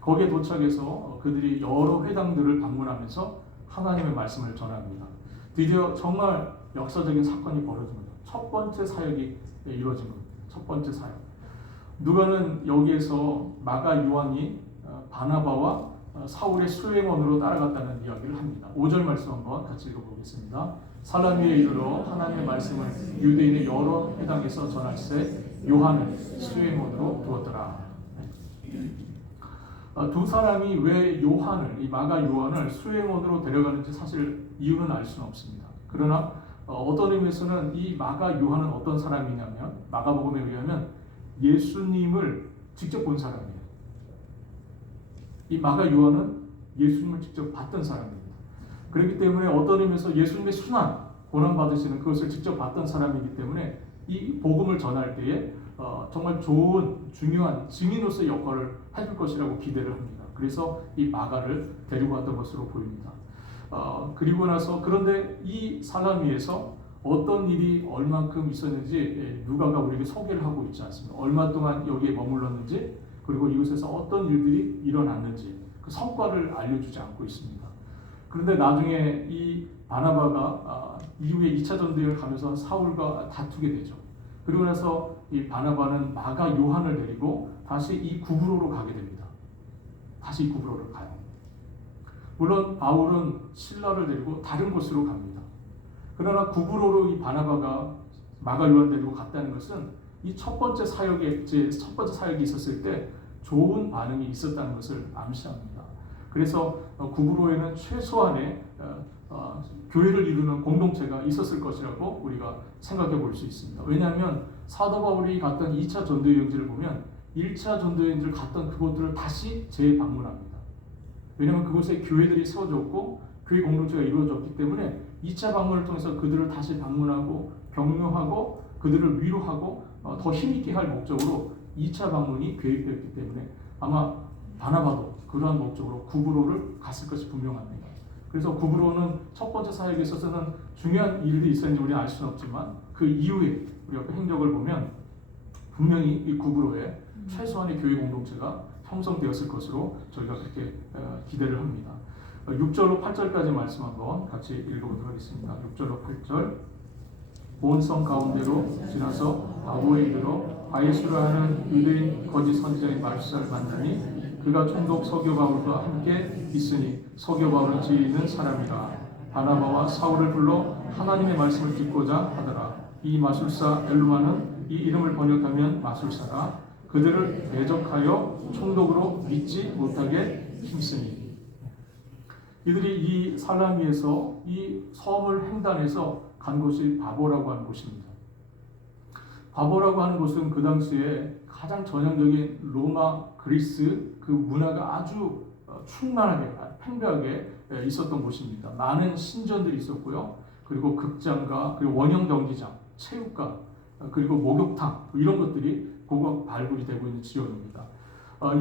거기에 도착해서 그들이 여러 회당들을 방문하면서 하나님의 말씀을 전합니다. 드디어 정말 역사적인 사건이 벌어집니다. 첫 번째 사역이 이루어진 겁니다. 첫 번째 사역. 누가는 여기에서 마가 요한이 바나바와 사울의 수행원으로 따라갔다는 이야기를 합니다. 5절 말씀 한번 같이 읽어보겠습니다. 살라미에 이르러 하나님의 말씀을 유대인의 여러 회당에서 전할세 요한을 수행원으로 두었더라. 두 사람이 왜 요한을, 이 마가 요한을 수행원으로 데려가는지 사실 이유는 알 수는 없습니다. 그러나 어떤 의미에서는 이 마가 요한은 어떤 사람이냐면 마가복음에 의하면 예수님을 직접 본 사람이에요. 이 마가 요한은 예수님을 직접 봤던 사람입니다. 그렇기 때문에 어떤 의미에서 예수님의 순환, 고난받으시는 그것을 직접 봤던 사람이기 때문에 이 복음을 전할 때에 정말 좋은 중요한 증인으로서의 역할을 해줄 것이라고 기대를 합니다. 그래서 이 마가를 데리고 왔던 것으로 보입니다. 그리고 나서 그런데 이 살라미에서 어떤 일이 얼만큼 있었는지 누가가 우리에게 소개를 하고 있지 않습니다. 얼마 동안 여기에 머물렀는지 그리고 이곳에서 어떤 일들이 일어났는지 그 성과를 알려주지 않고 있습니다. 그런데 나중에 이 바나바가 이후에 2차 전도여행을 가면서 사울과 다투게 되죠. 그리고 나서 이 바나바는 마가 요한을 데리고 다시 이 구브로로 가게 됩니다. 다시 이 구브로를 가요. 물론 바울은 실라를 데리고 다른 곳으로 갑니다. 그러나 구브로로 이 바나바가 마가 요한 데리고 갔다는 것은 이 첫 번째 사역이 있었을 때 좋은 반응이 있었다는 것을 암시합니다. 그래서 구브로에는 최소한의 교회를 이루는 공동체가 있었을 것이라고 우리가 생각해 볼 수 있습니다. 왜냐하면 사도 바울이 갔던 2차 전도여행지를 보면 1차 전도여행지를 갔던 그곳들을 다시 재방문합니다. 왜냐하면 그곳에 교회들이 세워졌고 교회 공동체가 이루어졌기 때문에 2차 방문을 통해서 그들을 다시 방문하고 격려하고 그들을 위로하고 더 힘있게 할 목적으로 2차 방문이 계획되었기 때문에 아마 바나바도 그러한 목적으로 구브로를 갔을 것이 분명합니다. 그래서 구브로는 첫 번째 사역에 있어서는 중요한 일이 있었는지 우리는 알 수는 없지만 그 이후에 우리가 행적을 보면 분명히 이 구브로에 최소한의 교회 공동체가 형성되었을 것으로 저희가 그렇게 기대를 합니다. 6절로 8절까지 말씀 한번 같이 읽어보도록 하겠습니다. 6절로 8절. 온 성 가운데로 지나서 바보에 이르러 바예수라 하는 유대인 거짓 선지자의 말수사를 만나니 그가 총독 서교 바울과 함께 있으니 서교 바울은 지혜 있는 사람이라. 바나바와 사울을 불러 하나님의 말씀을 듣고자 하더라. 이 마술사 엘루마는 이 이름을 번역하면 마술사라. 그들을 대적하여 총독으로 믿지 못하게 힘쓰니. 이들이 이 살라미에서 이 섬을 횡단해서 간 곳이 바보라고 하는 곳입니다. 바보라고 하는 곳은 그 당시에 가장 전형적인 로마, 그리스 그 문화가 아주 충만하게, 팽배하게 있었던 곳입니다. 많은 신전들이 있었고요. 그리고 극장과 그리고 원형 경기장, 체육관, 그리고 목욕탕 이런 것들이 고각 발굴이 되고 있는 지역입니다.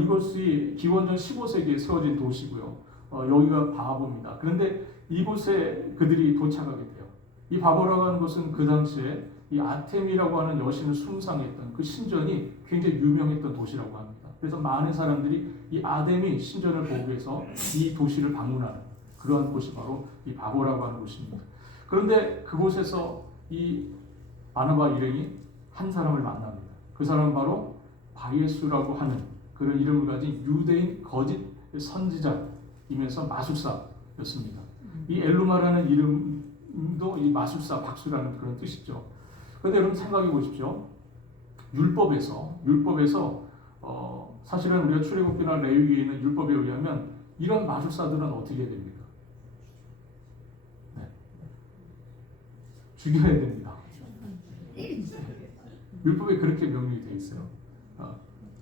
이곳이 기원전 15세기에 세워진 도시고요. 여기가 바보입니다. 그런데 이곳에 그들이 도착하게 돼요. 이 바보라고 하는 곳은 그 당시에 이 아테미라고 하는 여신을 숭상했던 그 신전이 굉장히 유명했던 도시라고 합니다. 그래서 많은 사람들이 이 아데미 신전을 보기 위해서 이 도시를 방문하는 그러한 곳이 바로 이 바보라고 하는 곳입니다. 그런데 그곳에서 이 바나바 일행이 한 사람을 만납니다. 그 사람은 바로 바예수라고 하는 그런 이름을 가진 유대인 거짓 선지자이면서 마술사였습니다. 이 엘루마라는 이름도 이 마술사, 박수라는 그런 뜻이죠. 그런데 여러분 생각해 보십시오. 율법에서 사실은 우리가 출애굽기나 레위기에 있는 율법에 의하면 이런 마술사들은 어떻게 됩니까? 네. 죽여야 됩니다. 율법에 그렇게 명령이 되어 있어요.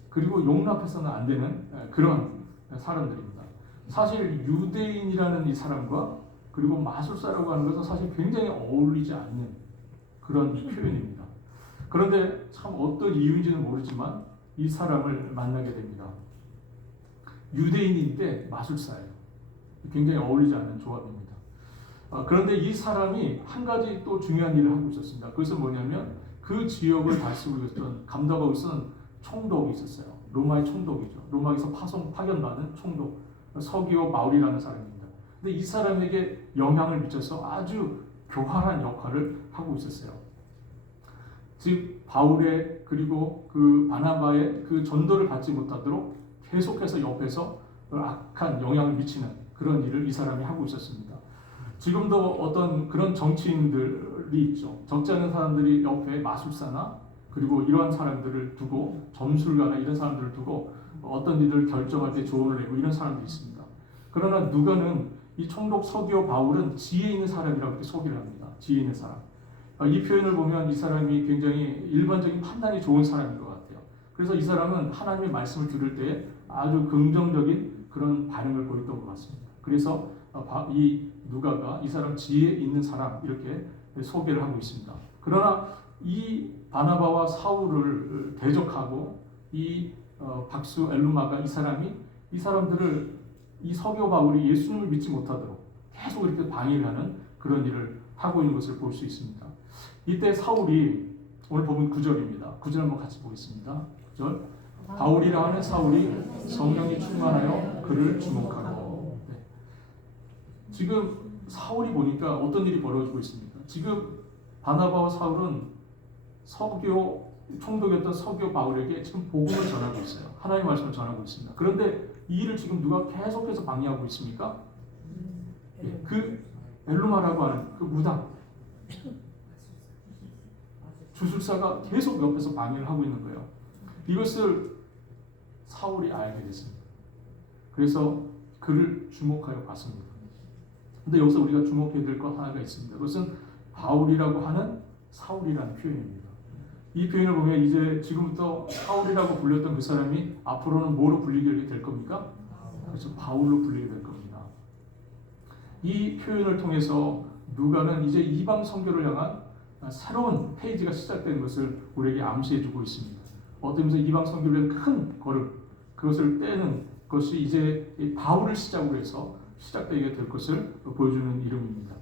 그리고 용납해서는 안 되는 그런 사람들입니다. 사실 유대인이라는 이 사람과 그리고 마술사라고 하는 것은 사실 굉장히 어울리지 않는 그런 표현입니다. 그런데 참 어떤 이유인지는 모르지만 이 사람을 만나게 됩니다. 유대인인데 마술사예요. 굉장히 어울리지 않는 조합입니다. 그런데 이 사람이 한 가지 또 중요한 일을 하고 있었습니다. 그것은 뭐냐면 그 지역을 다스리고 있었던 감독하고 있었던 총독이 있었어요. 로마의 총독이죠. 로마에서 파견받은 총독 서기오 마울이라는 사람입니다. 근데 이 사람에게 영향을 미쳐서 아주 교활한 역할을 하고 있었어요. 즉 바울의 그리고 그 바나바의 그 전도를 받지 못하도록 계속해서 옆에서 악한 영향을 미치는 그런 일을 이 사람이 하고 있었습니다. 지금도 어떤 그런 정치인들이 있죠. 적지 않은 사람들이 옆에 마술사나 그리고 이러한 사람들을 두고 점술가나 이런 사람들을 두고 어떤 일을 결정할 때 조언을 내고 이런 사람들이 있습니다. 그러나 누가는 이 총독 서기오 바울은 지혜 있는 사람이라고 이렇게 소개를 합니다. 지혜 있는 사람. 이 표현을 보면 이 사람이 굉장히 일반적인 판단이 좋은 사람인 것 같아요. 그래서 이 사람은 하나님의 말씀을 들을 때 아주 긍정적인 그런 반응을 보였던 것 같습니다. 그래서 이 누가가 이 사람 지혜 있는 사람 이렇게 소개를 하고 있습니다. 그러나 이 바나바와 사울을 대적하고 이 박수 엘루마가 이 사람들을 이 서기오 바울이 예수님을 믿지 못하도록 계속 이렇게 방해를 하는 그런 일을 하고 있는 것을 볼 수 있습니다. 이때 사울이 오늘 보면 9절입니다. 9절 한번 같이 보겠습니다. 9절 바울이라 하는 사울이 성령이 충만하여 그를 주목하고 네. 지금 사울이 보니까 어떤 일이 벌어지고 있습니까? 지금 바나바와 사울은 서기오 총독이었던 서기오 바울에게 지금 복음을 전하고 있어요. 하나님의 말씀을 전하고 있습니다. 그런데 이 일을 지금 누가 계속해서 방해하고 있습니까? 예, 그 엘루마라고 하는 그 무당 주술사가 계속 옆에서 방해를 하고 있는 거예요. 이것을 사울이 알게 됐습니다. 그래서 그를 주목하여 봤습니다. 근데 여기서 우리가 주목해야 될 것 하나가 있습니다. 그것은 바울이라고 하는 사울이라는 표현입니다. 이 표현을 보면 이제 지금부터 사울이라고 불렸던 그 사람이 앞으로는 뭐로 불리게 될 겁니까? 그래서 바울로 불리게 될 겁니다. 이 표현을 통해서 누가는 이제 이방 선교를 향한 새로운 페이지가 시작되는 것을 우리에게 암시해주고 있습니다. 어떤 면에서 이방 선교를 위한 큰 걸음, 그것을 떼는 것이 이제 바울을 시작으로 해서 시작되게 될 것을 보여주는 이름입니다.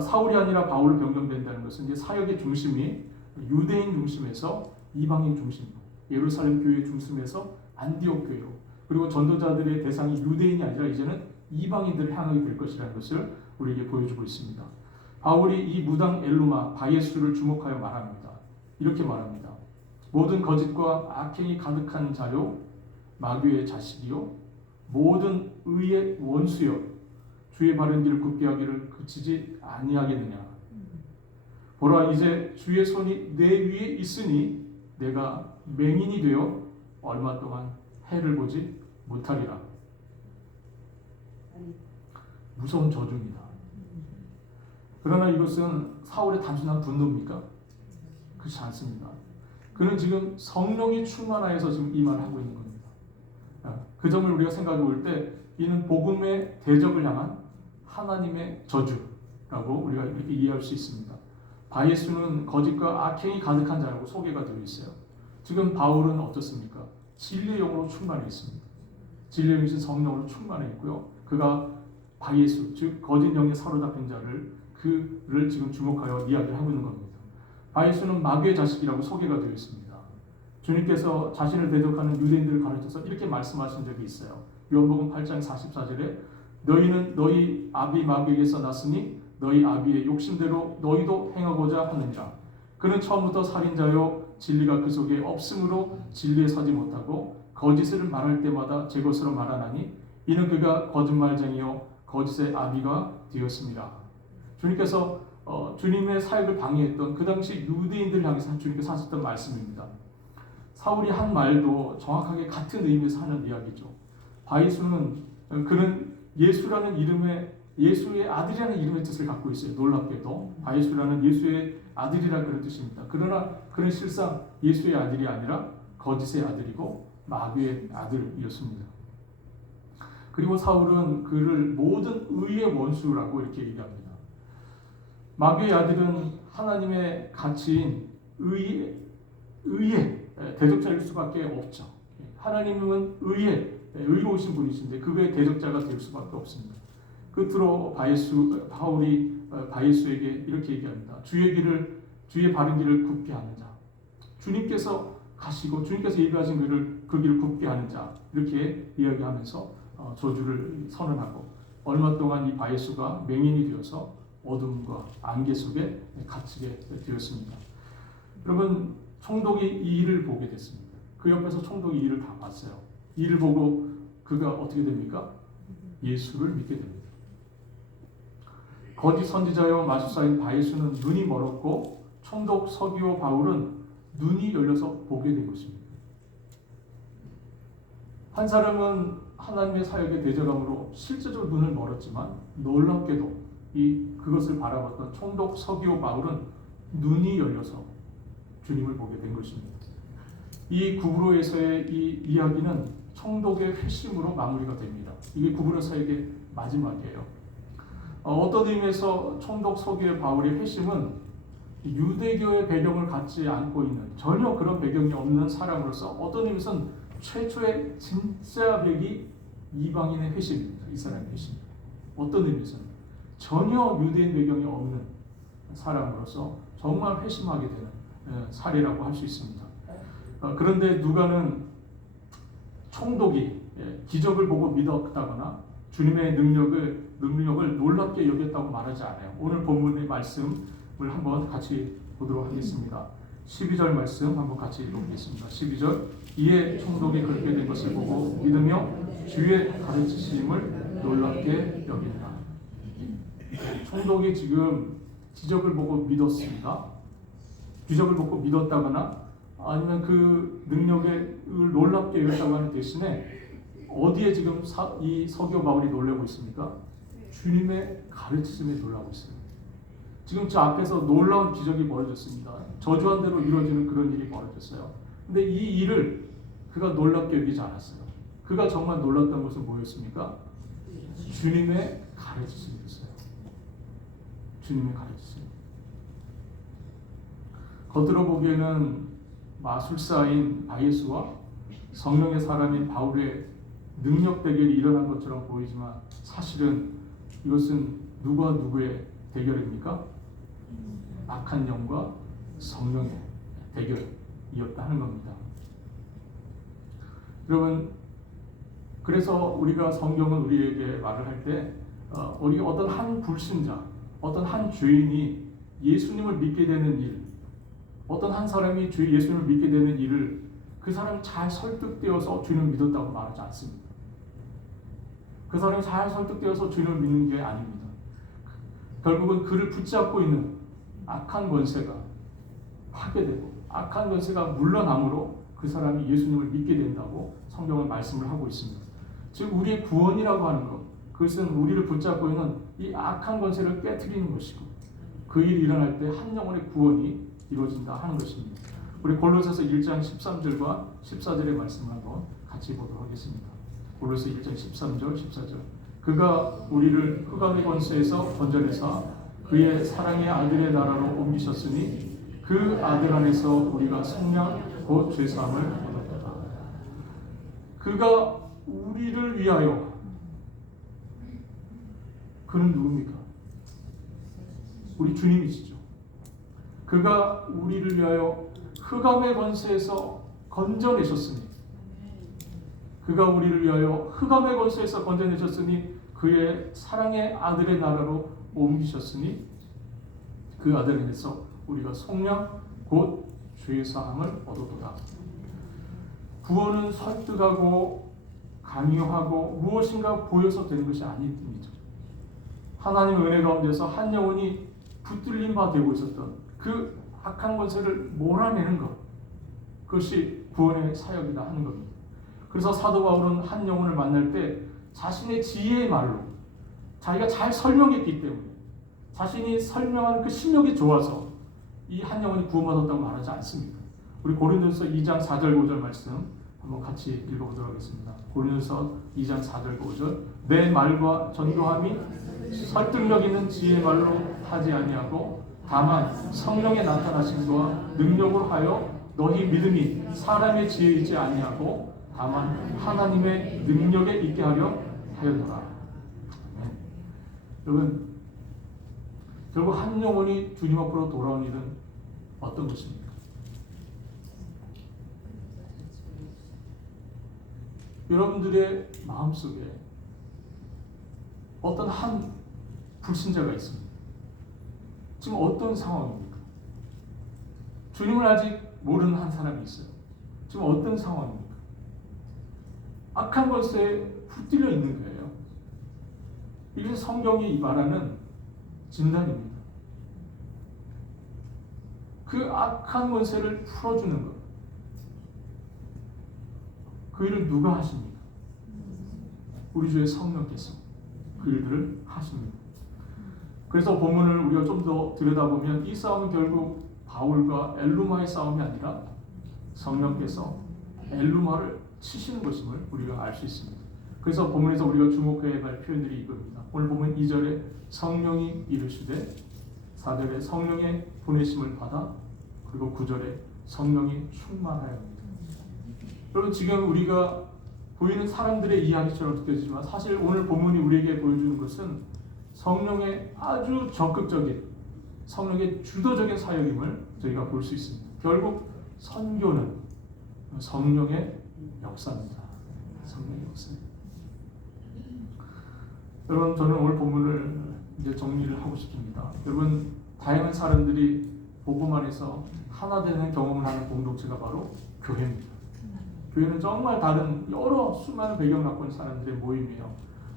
사울이 아니라 바울로 변경된다는 것은 이제 사역의 중심이 유대인 중심에서 이방인 중심으로, 예루살렘 교회 중심에서 안디옥 교회로, 그리고 전도자들의 대상이 유대인이 아니라 이제는 이방인들을 향하게 될 것이라는 것을 우리에게 보여주고 있습니다. 바울이 이 무당 엘루마 바예수를 주목하여 말합니다. 이렇게 말합니다. 모든 거짓과 악행이 가득한 자요, 마귀의 자식이요, 모든 의의 원수요, 주의 바른 길을 굳게 하기를 그치지 아니하겠느냐. 보라, 이제 주의 손이 내 위에 있으니 내가 맹인이 되어 얼마 동안 해를 보지 못하리라. 무서운 저주입니다. 그러나 이것은 사울의 단순한 분노입니까? 그렇지 않습니다. 그는 지금 성령이 충만하여서 지금 이 말을 하고 있는 겁니다. 그 점을 우리가 생각해 볼 때 이는 복음의 대적을 향한 하나님의 저주라고 우리가 이렇게 이해할 수 있습니다. 바예수는 거짓과 악행이 가득한 자라고 소개가 되어 있어요. 지금 바울은 어떻습니까? 진리의 영으로 충만해 있습니다. 진리의 영이신 성령으로 충만해 있고요. 그가 바예수, 즉 거짓 영에 사로잡힌 그를 지금 주목하여 이야기를 하고 있는 겁니다. 바예수는 마귀의 자식이라고 소개가 되어 있습니다. 주님께서 자신을 대적하는 유대인들을 가르쳐서 이렇게 말씀하신 적이 있어요. 요한복음 8장 44절에 너희는 너희 아비 마귀에게서 났으니 너희 아비의 욕심대로 너희도 행하고자 하느니라. 그는 처음부터 살인자요 진리가 그 속에 없으므로 진리에 서지 못하고 거짓을 말할 때마다 제 것으로 말하나니 이는 그가 거짓말쟁이요 거짓의 아비가 되었습니다. 주님께서 주님의 사역을 방해했던 그 당시 유대인들 향해서 주님께서 하셨던 말씀입니다. 사울이 한 말도 정확하게 같은 의미에서 하는 이야기죠. 바이수는 그는 예수라는 이름의 예수의 아들이라는 이름의 뜻을 갖고 있어요. 놀랍게도 바이수라는 예수의 아들이라 그런 뜻입니다. 그러나 그는 실상 예수의 아들이 아니라 거짓의 아들이고 마귀의 아들이었습니다. 그리고 사울은 그를 모든 의의 원수라고 이렇게 얘기합니다. 마귀의 아들은 하나님의 가치인 의의 대적자일 수밖에 없죠. 하나님은 의로우신 분이신데 그의 대적자가 될 수밖에 없습니다. 끝으로 바울이 바예수에게 이렇게 얘기합니다. 주의 바른 길을 굽게 하는 자, 주님께서 가시고 주님께서 예비하신 그 길을 굽게 하는 자, 이렇게 이야기하면서 저주를 선언하고 얼마 동안 이 바예수가 맹인이 되어서 어둠과 안개 속에 갇히게 되었습니다. 여러분, 총독이 이 일을 보게 됐습니다. 그 옆에서 총독이 이 일을 다 봤어요. 이 일을 보고 그가 어떻게 됩니까? 예수를 믿게 됩니다. 거짓 선지자여 마술사인 바예수는 눈이 멀었고 총독 서기오 바울은 눈이 열려서 보게 된 것입니다. 한 사람은 하나님의 사역의 대적함으로 실제적으로 눈을 멀었지만 놀랍게도 그것을 바라봤던 총독 서기오 바울은 눈이 열려서 주님을 보게 된 것입니다. 이 구브로에서의 이 이야기는 총독의 회심으로 마무리가 됩니다. 이게 구브로 사역의 마지막이에요. 어떤 의미에서 총독 서기오 바울의 회심은 유대교의 배경을 갖지 않고 있는 전혀 그런 배경이 없는 사람으로서 어떤 의미에서는 최초의 진짜 백이 이방인의 회심입니다. 이 사람의 회심입니다. 어떤 의미에서는 전혀 유대인 배경이 없는 사람으로서 정말 회심하게 되는 사례라고 할 수 있습니다. 그런데 누가는 총독이 기적을 보고 믿었다거나 주님의 능력을 놀랍게 여겼다고 말하지 않아요. 오늘 본문의 말씀을 한번 같이 보도록 하겠습니다. 12절 말씀 한번 같이 읽어보겠습니다. 12절 이에 총독이 그렇게 된 것을 보고 믿으며 주의 가르치심을 놀랍게 여긴다. 총독이 지금 기적을 보고 믿었습니다. 기적을 보고 믿었다거나 아니면 그 능력을 놀랍게 여겼다고 하는 대신에 어디에 지금 이 서기오 바울이 놀라고 있습니까? 주님의 가르치심에 놀라고 있습니다. 지금 저 앞에서 놀라운 기적이 벌어졌습니다. 저주한 대로 이루어지는 그런 일이 벌어졌어요. 근데 이 일을 그가 놀랍게 여기지 않았어요. 그가 정말 놀랐던 것은 뭐였습니까? 주님의 가르치심이었어요. 주님의 가르치심. 겉으로 보기에는 마술사인 바예수와 성령의 사람인 바울의 능력 대결이 일어난 것처럼 보이지만 사실은 이것은 누구와 누구의 대결입니까? 악한 영과 성령의 대결이었다 하는 겁니다. 여러분, 그래서 우리가 성경은 우리에게 말을 할 때 우리가 어떤 한 불신자, 어떤 한 죄인이 예수님을 믿게 되는 일, 어떤 한 사람이 예수님을 믿게 되는 일을 그 사람이 잘 설득되어서 주님을 믿었다고 말하지 않습니다. 그 사람이 잘 설득되어서 주님을 믿는 게 아닙니다. 결국은 그를 붙잡고 있는 악한 권세가 파괴되고 악한 권세가 물러남으로 그 사람이 예수님을 믿게 된다고 성경은 말씀을 하고 있습니다. 즉 우리의 구원이라고 하는 것, 그것은 우리를 붙잡고 있는 이 악한 권세를 깨트리는 것이고 그 일이 일어날 때 한 영혼의 구원이 이루어진다 하는 것입니다. 우리 골로새서 1장 13절과 14절의 말씀을 한번 같이 보도록 하겠습니다. 골로새 1장 13절 14절 그가 우리를 흑암의 권세에서 건져내사 그의 사랑의 아들의 나라로 옮기셨으니 그 아들 안에서 우리가 성령 곧 죄사함을 얻었다. 그가 우리를 위하여, 그는 누굽니까? 우리 주님이시죠. 그가 우리를 위하여 흑암의 권세에서 건져내셨으니, 그가 우리를 위하여 흑암의 권세에서 건져내셨으니 그의 사랑의 아들의 나라로 옮기셨으니 그 아들 안에서 우리가 속량 곧 죄 사함을 얻어도다. 구원은 설득하고 강요하고 무엇인가 보여서 되는 것이 아닙니다. 하나님의 은혜 가운데서 한 영혼이 붙들린 바 되고 있었던 그 악한 권세를 몰아내는 것, 그것이 구원의 사역이다 하는 겁니다. 그래서 사도 바울은 한 영혼을 만날 때 자신의 지혜의 말로, 자기가 잘 설명했기 때문에, 자신이 설명한 그 실력이 좋아서 이 한 영혼이 구원받았다고 말하지 않습니다. 우리 고린도서 2장 4절 5절 말씀 한번 같이 읽어보도록 하겠습니다. 고린도서 2장 4절 5절. 내 말과 전도함이 설득력 있는 지혜의 말로 하지 아니하고 다만 성령의 나타나심과 능력으로 하여 너희 믿음이 사람의 지혜이지 아니하고 다만 하나님의 능력에 있게 하려 하였노라. 여러분, 결국 한 영혼이 주님 앞으로 돌아온 일은 어떤 것입니까? 여러분들의 마음속에 어떤 한 불신자가 있습니다. 지금 어떤 상황입니까? 주님을 아직 모르는 한 사람이 있어요. 지금 어떤 상황입니까? 악한 것에 붙들려 있는 거예요. 이게 성경이 말하는 진단입니다. 그 악한 권세를 풀어주는 것. 그 일을 누가 하십니까? 우리 주의 성령께서 그 일들을 하십니다. 그래서 본문을 우리가 좀 더 들여다보면 이 싸움은 결국 바울과 엘루마의 싸움이 아니라 성령께서 엘루마를 치시는 것임을 우리가 알 수 있습니다. 그래서 본문에서 우리가 주목해야 할 표현들이 이겁니다. 오늘 보면 2절에 성령이 이르시되, 4절에 성령의 보내심을 받아, 그리고 9절에 성령이 충만하여입니다. 여러분, 지금 우리가 보이는 사람들의 이야기처럼 느껴지지만 사실 오늘 본문이 우리에게 보여주는 것은 성령의 아주 적극적인, 성령의 주도적인 사역임을 저희가 볼 수 있습니다. 결국 선교는 성령의 역사입니다. 성령의 역사입니다. 여러분, 저는 오늘 본문을 이제 정리를 하고 싶습니다. 여러분, 다양한 사람들이 복음 안에서 하나 되는 경험을 하는 공동체가 바로 교회입니다. 교회는 정말 다른 여러 수많은 배경 갖고 있는 사람들의 모임이에요.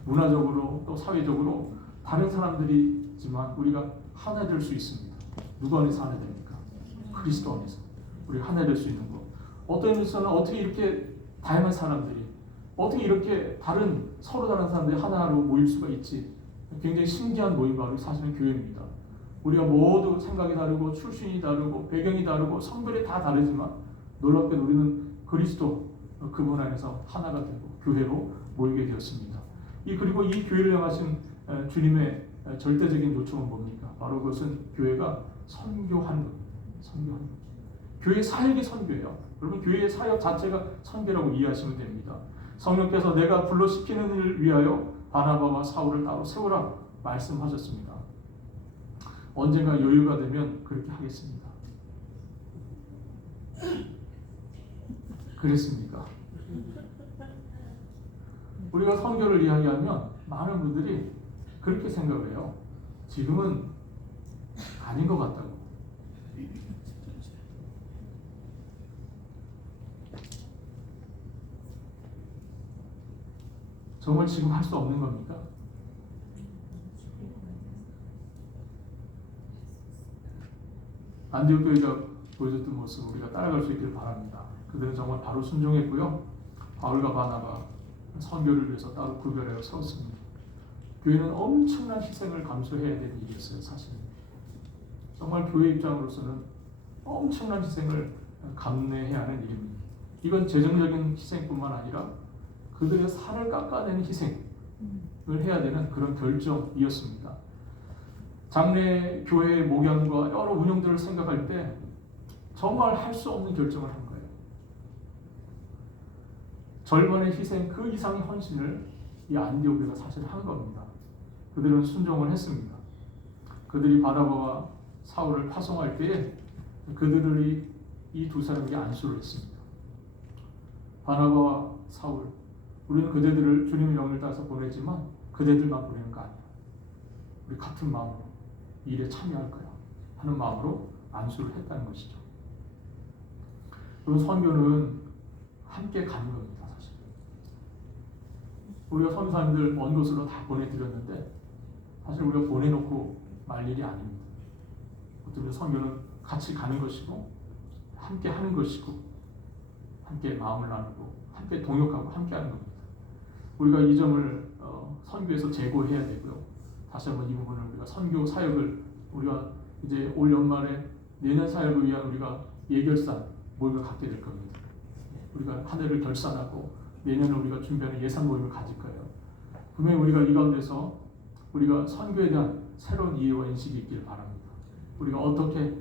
문화적으로 또 사회적으로 다른 사람들이지만 우리가 하나 될 수 있습니다. 누구 안에서 하나 됩니까? 그리스도 안에서 우리가 하나 될 수 있는 것. 어떤 의미에서는 어떻게 이렇게 다양한 사람들이, 어떻게 이렇게 서로 다른 사람들이 하나로 모일 수가 있지? 굉장히 신기한 모임 바로 사실은 교회입니다. 우리가 모두 생각이 다르고 출신이 다르고 배경이 다르고 성별이 다 다르지만 놀랍게도 우리는 그리스도 그분 안에서 하나가 되고 교회로 모이게 되었습니다. 그리고 이 교회를 향하신 주님의 절대적인 요청은 뭡니까? 바로 그것은 교회가 선교하는 겁니다. 선교하는 겁니다. 교회 사역이 선교예요. 여러분, 교회의 사역 자체가 선교라고 이해하시면 됩니다. 성령께서 내가 불러 시키는 일을 위하여 바나바와 사울을 따로 세우라 말씀하셨습니다. 언젠가 여유가 되면 그렇게 하겠습니다. 그랬습니까? 우리가 선교를 이야기하면 많은 분들이 그렇게 생각을 해요. 지금은 아닌 것 같다고. 정말 지금 할 수 없는 겁니까? 안디옥 교회가 보여줬던 모습 우리가 따라갈 수 있기를 바랍니다. 그들은 정말 바로 순종했고요. 바울과 바나바 선교를 위해서 따로 구별하여 세웠습니다. 교회는 엄청난 희생을 감수해야 되는 일이었어요. 사실 정말 교회 입장으로서는 엄청난 희생을 감내해야 하는 일입니다. 이건 재정적인 희생뿐만 아니라 그들의 살을 깎아내는 희생을 해야 되는 그런 결정이었습니다. 장래 교회의 목양과 여러 운영들을 생각할 때 정말 할 수 없는 결정을 한 거예요. 절반의 희생 그 이상의 헌신을 이 안디옥에서 사실 한 겁니다. 그들은 순종을 했습니다. 그들이 바나바와 사울을 파송할 때에 그들이 이 두 사람에게 안수를 했습니다. 바나바와 사울, 우리는 그대들을 주님의 명을 따라서 보내지만 그대들만 보내는 거 아니야. 우리 같은 마음으로 이 일에 참여할 거야 하는 마음으로 안수를 했다는 것이죠. 그리고 선교는 함께 가는 겁니다. 사실 우리가 선교사님들 먼 곳으로 다 보내드렸는데 사실 우리가 보내놓고 말 일이 아닙니다. 어쩌면 선교는 같이 가는 것이고 함께 하는 것이고 함께 마음을 나누고 함께 동역하고 함께 하는 겁니다. 우리가 이 점을 선교에서 제고해야 되고요. 다시 한번 이 부분을 우리가 선교 사역을 우리가 이제 올 연말에 내년 사역을 위한 우리가 예결산 모임을 갖게 될 겁니다. 우리가 한 해를 결산하고 내년에 우리가 준비하는 예산 모임을 가질 거예요. 분명히 우리가 이 가운데서 우리가 선교에 대한 새로운 이해와 인식이 있기를 바랍니다. 우리가 어떻게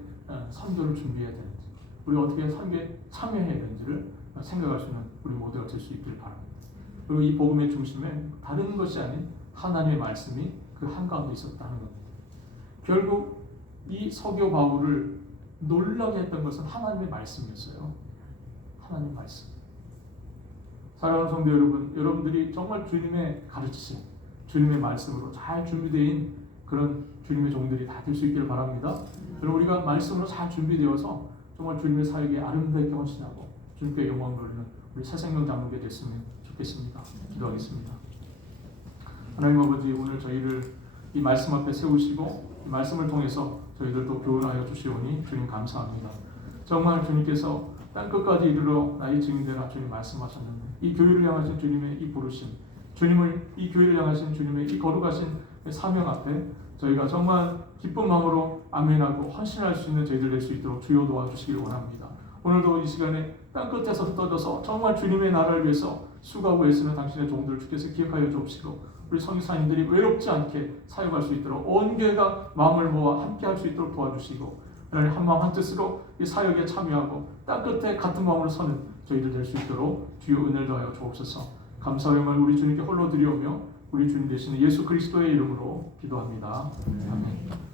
선교를 준비해야 되는지, 우리가 어떻게 선교에 참여해야 되는지를 생각할 수 있는 우리 모두가 될 수 있기를 바랍니다. 그리고 이 복음의 중심에 다른 것이 아닌 하나님의 말씀이 그 한가운데 있었다는 겁니다. 결국 이 서교 바울을 놀라게 했던 것은 하나님의 말씀이었어요. 하나님의 말씀. 사랑하는 성도 여러분, 여러분들이 정말 주님의 가르치심, 주님의 말씀으로 잘 준비된 그런 주님의 종들이 다 될 수 있기를 바랍니다. 그리고 우리가 말씀으로 잘 준비되어서 정말 주님의 사역에 아름답게 헌신하고 주님께 영광 돌리는 우리 새생명 잡는 게 됐으면 좋겠습니다. 기도하겠습니다. 하나님 아버지, 오늘 저희를 이 말씀 앞에 세우시고 이 말씀을 통해서 저희들도 교훈하여 주시오니 주님 감사합니다. 정말 주님께서 땅끝까지 이르러 나의 증인되라 주님 말씀하셨는데 이 교회를 향하신 주님의 이 부르심, 이 교회를 향하신 주님의 이 거룩하신 사명 앞에 저희가 정말 기쁜 마음으로 아멘하고 헌신할 수 있는 저희들 될 수 있도록 주여 도와주시기를 원합니다. 오늘도 이 시간에 땅끝에서 떠져서 정말 주님의 나라를 위해서 수고하고 애쓰는 당신의 종들을 주께서 기억하여 주옵시고 우리 선교사님들이 외롭지 않게 사역할 수 있도록 온 교회가 마음을 모아 함께 할 수 있도록 도와주시고 하나님 한마음 한뜻으로 이 사역에 참여하고 땅끝에 같은 마음으로 서는 저희들 될 수 있도록 주여 은혜를 더하여 주옵소서. 감사와 영광을 우리 주님께 홀로 드리오며 우리 주님 되시는 예수 그리스도의 이름으로 기도합니다. 아멘.